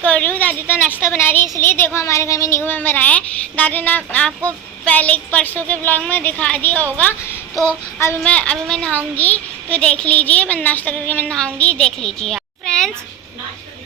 कर रही हूँ। दादी तो नाश्ता बना रही है, इसलिए देखो हमारे घर में न्यू मेंबर आए हैं। दादी ने आपको पहले परसों के ब्लॉग में दिखा दिया होगा। तो अभी मैं नहाऊंगी, तो देख लीजिए। मैं नाश्ता करके मैं नहाऊंगी, देख लीजिए फ्रेंड्स।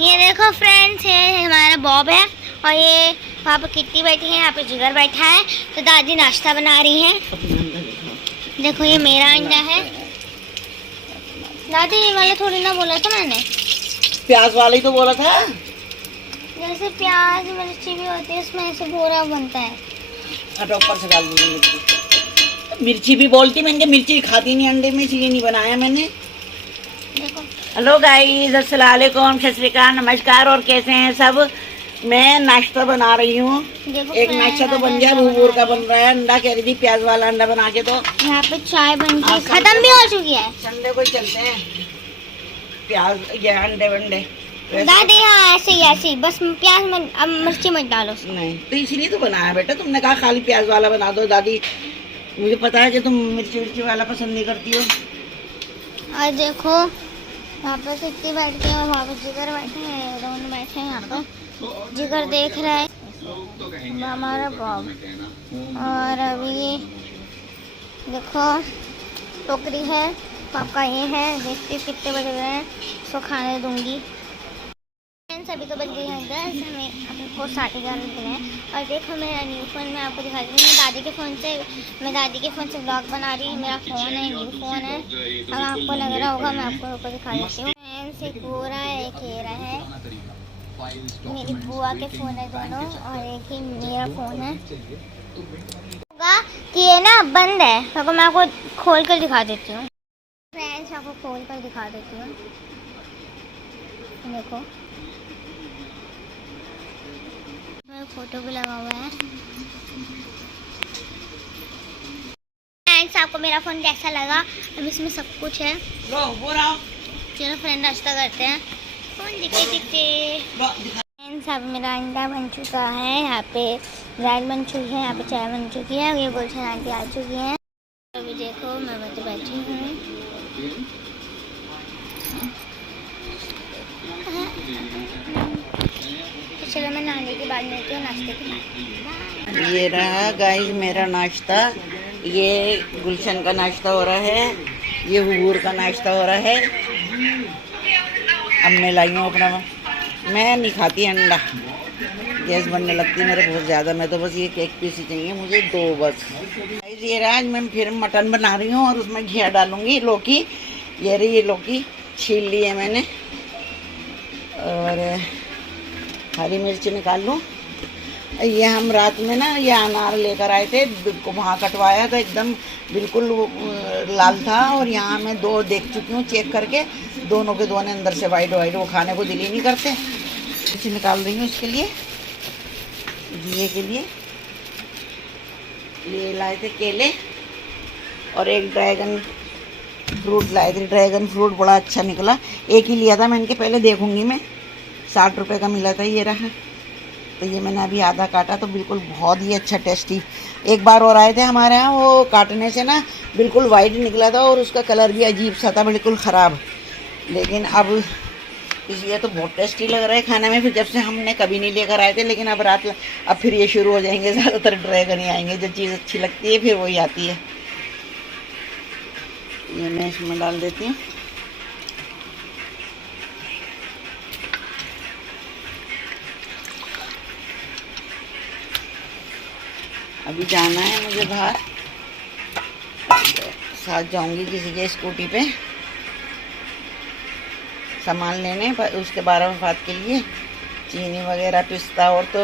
ये देखो फ्रेंड्स, ये हमारा बॉब है और ये वहाँ पर किट्टी बैठी है, यहाँ पे जिगर बैठा है। तो दादी नाश्ता बना रही है। देखो ये मेरा अंडा है। दादी ये वाला थोड़ी ना बोला था मैंने, प्याज वाला ही तो बोला था। जैसे प्याज मिर्ची भी होती है, इसमें ऐसे भूरा बनता है। ऊपर से डाल दूंगी मिर्ची। मिर्ची भी बोलती, मैंने मिर्ची खाती नहीं अंडे में, इसलिए नहीं बनाया मैंने। देखो हेलो गाइस, अस्सलाम वालेकुम, सत श्री अकाल, नमस्कार। और कैसे हैं सब? मैं नाश्ता बना रही हूँ। एक नाश्ता तो बन गया, भूबूर का बन रहा है। अंडा कह रही थी प्याज वाला अंडा बना के। तो यहाँ पे चाय बन के खत्म भी हो चुकी है। संडे को चलते हैं प्याज या अंडे वंडे। दादी हाँ ऐसे ही बस प्याज मत, अब मिर्ची मत डालो। नहीं तो इसलिए तो बनाया बेटा, तुमने कहा खाली प्याज वाला बना दो। दादी मुझे पता है कि तुम मिर्ची वाला पसंद नहीं करती हो। और देखो वहाँ पे कितनी बैठती है और वहाँ पे जिगर बैठे हैं, दोनों बैठे हैं। यहाँ पे जिगर देख रहा है हमारा बॉब। और अभी देखो टोकरी है, पापा ये है। देखते कितने बजे गए हैं, उसको खाने दूंगी। सभी तो बज गई हैं 10, हमें आपको 11:30 बज गए। और देखो मेरा न्यू फ़ोन मैं आपको दिखा रही हूँ। मैं दादी के फ़ोन से ब्लॉग बना रही हूँ। मेरा फ़ोन है, न्यू फ़ोन है। अब आपको लग रहा होगा, मैं आपको ऊपर दिखा देती हूँ। से पूरा एक घेरा है, मेरी बुआ के फ़ोन है दोनों, और एक ही मेरा फ़ोन है। होगा कि ये ना बंद है, तो मैं आपको खोल कर दिखा देती हूँ। फ्रेंड्स आपको खोल कर दिखा देती हूँ। देखो फोटो भी लगा हुआ है। फ्रेंड्स आपको मेरा फ़ोन कैसा लगा? अब इसमें सब कुछ है। चलो फ्रेंड नाश्ता करते हैं। फ़ोन दिखे। फ्रेंड्स अब मेरा अंडा बन चुका है, यहाँ पे राइस बन चुकी है, यहाँ पे चाय बन चुकी है। ये गुलशन आंटी आ चुकी हैं। अभी देखो मैं तो बैठी हूँ। चलो मैं नहाने के बाद मिलती हूँ नाश्ते के बाद। ये रहा गाइस मेरा नाश्ता। ये गुलशन का नाश्ता हो रहा है, ये हुबूर का नाश्ता हो रहा है। अब मैं लाई हूँ अपना, मैं नहीं खाती अंडा, गैस बनने लगती मेरे बहुत ज़्यादा। मैं तो बस ये एक पीस ही चाहिए मुझे, 2 बस। गाइस ये रहा, आज मैं फिर मटन बना रही हूँ और उसमें घिया डालूँगी। लौकी, ये रही ये लौकी छील ली है मैंने, और हरी मिर्च निकाल लूँ। ये हम रात में ना ये अनार लेकर आए थे, वहाँ कटवाया था, एकदम बिल्कुल लाल था। और यहाँ मैं 2 देख चुकी हूँ चेक करके, दोनों के दोनों अंदर से वाइट वो खाने को दिल ही नहीं करते। इसे निकाल रही हूँ इसके लिए, घिए के लिए। ये लाए थे केले और एक ड्रैगन फ्रूट लाए थे। ड्रैगन फ्रूट बड़ा अच्छा निकला, एक ही लिया था मैंने के, पहले देखूँगी मैं। 60 रुपये का मिला था ये रहा। तो ये मैंने अभी आधा काटा, तो बिल्कुल बहुत ही अच्छा टेस्टी। एक बार और आए थे हमारे यहाँ, वो काटने से ना बिल्कुल वाइट निकला था और उसका कलर भी अजीब सा था, बिल्कुल ख़राब। लेकिन अब इसलिए तो बहुत टेस्टी लग रहा है खाने में। फिर जब से हमने कभी नहीं लेकर आए थे, लेकिन अब फिर ये शुरू हो जाएंगे। ज़्यादातर ड्रैगन ही आएंगे, जो चीज़ अच्छी लगती है फिर वही आती है। ये मैं इसमें डाल देती हूँ। अभी जाना है मुझे बाहर, साथ जाऊंगी किसी के स्कूटी पे सामान लेने। पर उसके 12 वफात के लिए चीनी वगैरह, पिस्ता और तो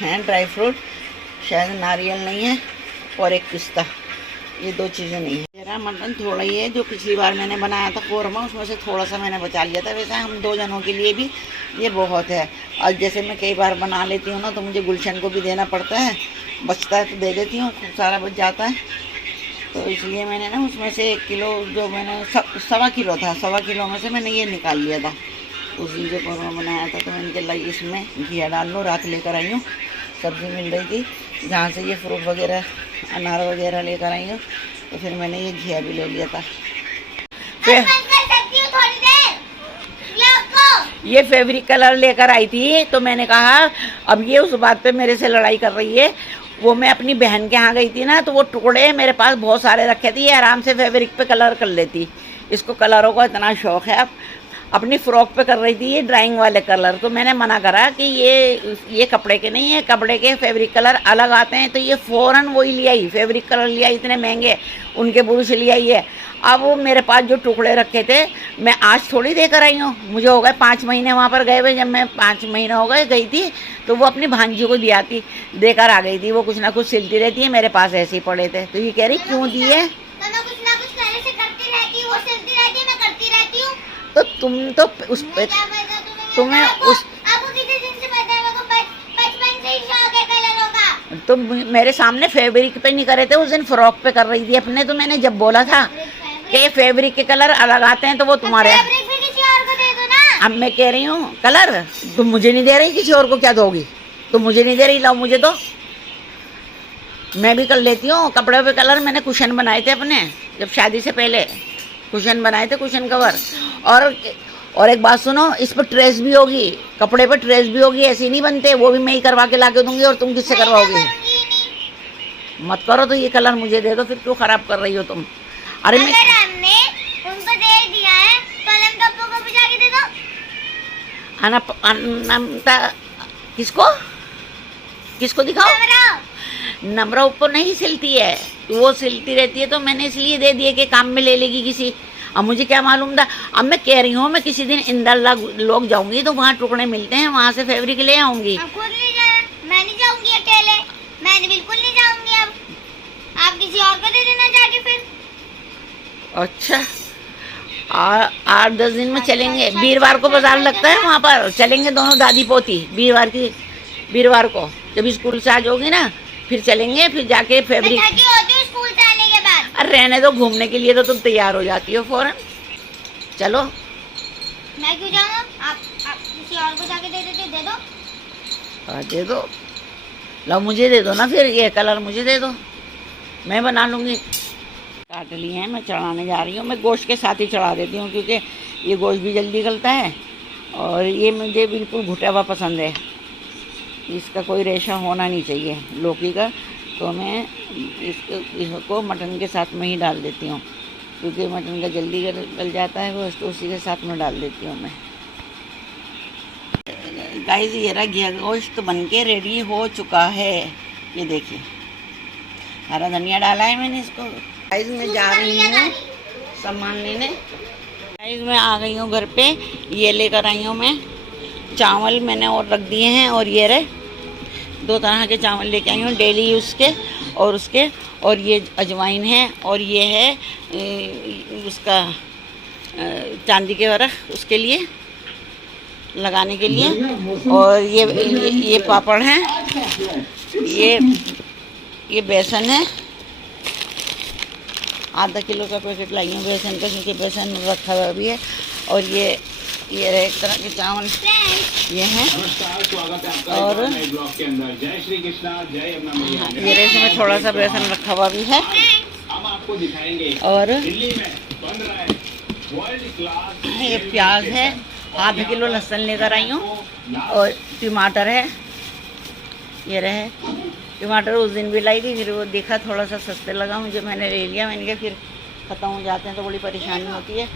हैं ड्राई फ्रूट, शायद नारियल नहीं है, और एक पिस्ता, ये 2 चीज़ें नहीं है। मेरा मटन थोड़ा ही है, जो पिछली बार मैंने बनाया था कोरमा, उसमें से थोड़ा सा मैंने बचा लिया था। वैसे हम 2 जनों के लिए भी ये बहुत है। और जैसे मैं कई बार बना लेती हूँ ना, तो मुझे गुलशन को भी देना पड़ता है, बचता है तो दे देती हूँ, खूब सारा बच जाता है। तो इसलिए मैंने ना उसमें से 1 किलो, जो मैंने 1.25 किलो था, 1.25 किलो में से मैंने ये निकाल लिया था, उसी जो कोरमा बनाया था। तो मैंने कहा इसमें घिया डाल लो। रात लेकर आई हूँ, सब्ज़ी मिल रही थी जहाँ से ये फ्रूट वगैरह, अनार वगैरह लेकर आई हूँ, तो फिर मैंने ये घिया भी ले लिया था। फिर ये फैब्रिक कलर लेकर आई थी, तो मैंने कहा अब ये उस बात पे मेरे से लड़ाई कर रही है। वो मैं अपनी बहन के यहाँ गई थी ना, तो वो टुकड़े मेरे पास बहुत सारे रखे थे, ये आराम से फैब्रिक पे कलर कर लेती। इसको कलरों का इतना शौक है। अब अपनी फ्रॉक पे कर रही थी ये ड्राइंग वाले कलर, तो मैंने मना करा कि ये कपड़े के नहीं है, कपड़े के फैब्रिक कलर अलग आते हैं। तो ये फ़ौरन वही ले आई, फैब्रिक कलर ले आई, इतने महंगे उनके बुरुश ले आई है। अब वो मेरे पास जो टुकड़े रखे थे, मैं आज थोड़ी देकर आई हूँ, मुझे हो गए 5 महीने वहाँ पर गए हुए। जब मैं 5 महीने हो गए गई थी, तो वो अपनी भांजी को दिया थी, देकर आ गई थी। वो कुछ ना कुछ सिलती रहती है, मेरे पास ऐसे ही पड़े थे। तो ये कह रही क्यों दिए? तो तुम तो उस पे तुम्हें उस तुम मेरे सामने फैब्रिक पे नहीं करे थे, उस दिन फ्रॉक पे कर रही थी अपने। तो मैंने जब बोला था कि फैब्रिक के कलर अलग आते हैं, तो वो तुम्हारे अब मैं कह रही हूँ कलर तुम मुझे नहीं दे रही, किसी और को क्या दोगी? तुम मुझे नहीं दे रही, लाओ मुझे दो, मैं भी कर लेती हूँ। कपड़े पे कलर मैंने कुशन बनाए थे अपने, जब शादी से पहले कुशन बनाए थे, कुशन कवर। और एक बात सुनो, इस पर ट्रेस भी होगी, कपड़े पर ट्रेस भी होगी, ऐसे नहीं बनते, वो भी मैं ही करवा के ला के दूंगी। और तुम किससे करवाओगी? मत करो, तो ये कलर मुझे दे दो, फिर क्यों खराब कर रही हो तुम? अरे मैं हमने उनको दे दिया है, कलम कपड़ों को भी जाके दे दो। किसको किसको दिखाओ? नम्रा ऊपर नहीं सिलती है, वो सिलती रहती है, तो मैंने इसलिए दे दिए कि काम में ले लेगी किसी। अब मुझे क्या मालूम था? अब मैं कह रही हूँ, मैं किसी दिन इंदर लोग जाऊंगी तो वहाँ टुकड़े मिलते हैं, वहाँ से फैब्रिक ले आऊंगी। आप खुद ले जाना, मैं नहीं जाऊंगी अकेले, मैं बिल्कुल नहीं जाऊंगी। अब आप किसी और को दे देना जाके फिर। अच्छा, 8-10 दिन में चलेंगे। वीरवार को बाजार लगता है, वहाँ पर चलेंगे दोनों दादी पोती। वीरवार को जब स्कूल से आ जाओगी ना, फिर चलेंगे, फिर जाके फैब्रिक। मैं थकी होती हूँ स्कूल से आने के बाद। अरे रहने दो, घूमने के लिए तो तुम तैयार हो जाती हो फौरन। चलो। मैं क्यों जाऊँ? आप किसी और को जाके दे देते, दे दो। दे दो, लो मुझे दे दो ना, फिर ये कलर मुझे दे दो, मैं बना लूँगी। काट लिए हैं, मैं चढ़ाने जा रही हूँ। मैं गोश्त के साथ ही चढ़ा देती हूँ, क्योंकि ये गोश्त भी जल्दी गलता है, और ये मुझे बिल्कुल घुटा हुआ पसंद है, इसका कोई रेशा होना नहीं चाहिए लौकी का। तो मैं इसको मटन के साथ में ही डाल देती हूँ, क्योंकि मटन का जल्दी गल जाता है गोश्त, तो उसी के साथ में डाल देती हूँ मैं। गाइस, ये रहा घिया गोश्त बन के रेडी हो चुका है, ये देखिए। हरा धनिया डाला है मैंने इसको। गाइस, मैं जा रही हूँ सामान लेने। गाइस, मैं आ गई हूँ घर पे, ये लेकर आई हूँ मैं चावल, मैंने और रख दिए हैं। और ये रहे 2 तरह के चावल लेके आई हूँ, डेली यूज़ के और उसके। और ये अजवाइन है, और ये है उसका चांदी के वर्क, उसके लिए लगाने के लिए। और ये पापड़ हैं, ये बेसन है, आधा किलो का पैकेट लाई हूँ बेसन का, क्योंकि बेसन रखा हुआ भी है। और ये रहे एक तरह के चावल, ये हैं। और ये रहे, इसमें थोड़ा सा बेसन रखा हुआ भी है। और ये प्याज है, आधा किलो लहसुन लेकर आई हूँ। और टमाटर है, ये रहे टमाटर, उस दिन भी लाई थी, फिर वो देखा थोड़ा सा सस्ते लगा मुझे, मैंने ले लिया। मैंने कहा फिर ख़त्म हो जाते हैं तो बड़ी परेशानी होती है।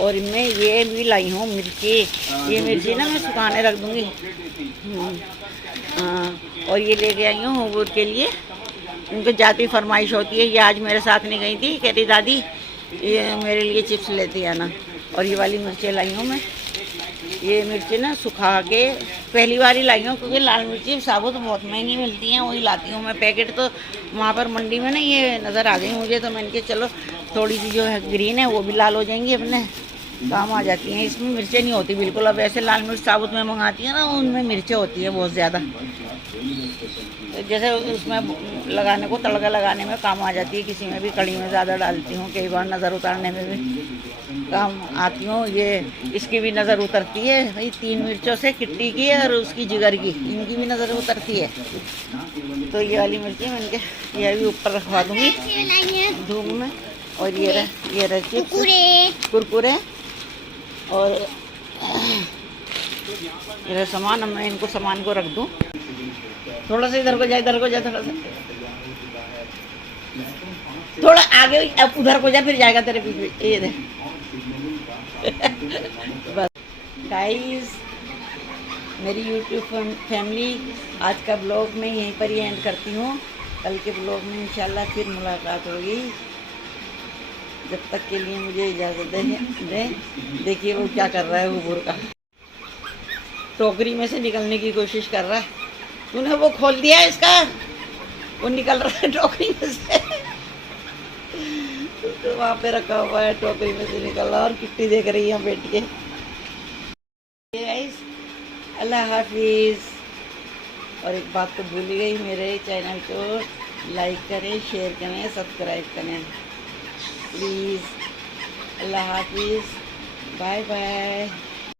और इनमें ये भी लाई हूँ मिर्ची, ये मिर्ची ना मैं सुखाने रख दूँगी। हाँ, और ये लेके आई हूँ हुबूर के लिए, उनको जाती फरमाइश होती है। ये आज मेरे साथ नहीं गई थी, कहती दादी ये मेरे लिए चिप्स लेती आना। और ये वाली मिर्चें लाई हूँ मैं, ये मिर्ची ना सुखा के पहली बार ही लाई हूँ, क्योंकि लाल मिर्ची साबुत बहुत महंगी मिलती हैं, वही लाती हूँ मैं। पैकेट तो वहाँ पर मंडी में ना ये नज़र आ गई मुझे, तो मैंने कहा चलो थोड़ी सी जो है ग्रीन है वो भी लाल हो जाएंगी, अपने काम आ जाती हैं। इसमें मिर्चें नहीं होती बिल्कुल। अब ऐसे लाल मिर्च साबुत में मंगाती है ना, उनमें मिर्चें होती हैं बहुत ज़्यादा, जैसे उसमें लगाने को तड़का लगाने में काम आ जाती है। किसी में भी कड़ी में ज़्यादा डालती हूँ, कई बार नज़र उतारने में भी काम आती हूँ। ये इसकी भी नज़र उतरती है भाई, 3 मिर्चों से, किट्टी की और उसकी जिगर की, इनकी भी नज़र उतरती है। तो ये वाली मिर्ची मैंने कहा ये भी ऊपर रखवा दूँगी धूप में। और ये रहे चिप्स, कुरकुरे। और मेरा सामान, अब मैं इनको सामान को रख दूँ। थोड़ा सा इधर को जा, इधर को जा, थोड़ा सा थोड़ा आगे, अब उधर को जा, फिर जाएगा तेरे पीछे। ये दे बस गाइस, मेरी YouTube फैमिली, आज का ब्लॉग मैं यहीं पर ही एंड करती हूँ। कल के ब्लॉग में इंशाल्लाह फिर मुलाकात होगी। जब तक के लिए मुझे इजाज़त दें। देखिए वो क्या कर रहा है, वो बुर्का टोकरी में से निकलने की कोशिश कर रहा है। तूने वो खोल दिया है इसका, वो निकल रहा है टोकरी में से। तो वहाँ पे रखा हुआ है, टोकरी में से निकल रहा, और किट्टी देख रही है बैठ के। गाइस, अल्लाह हाफिज़। और एक बात तो भूल गई, मेरे चैनल को लाइक करें, शेयर करें, सब्सक्राइब करें प्लीज़। अल्लाह हाफिज़, बाय बाय।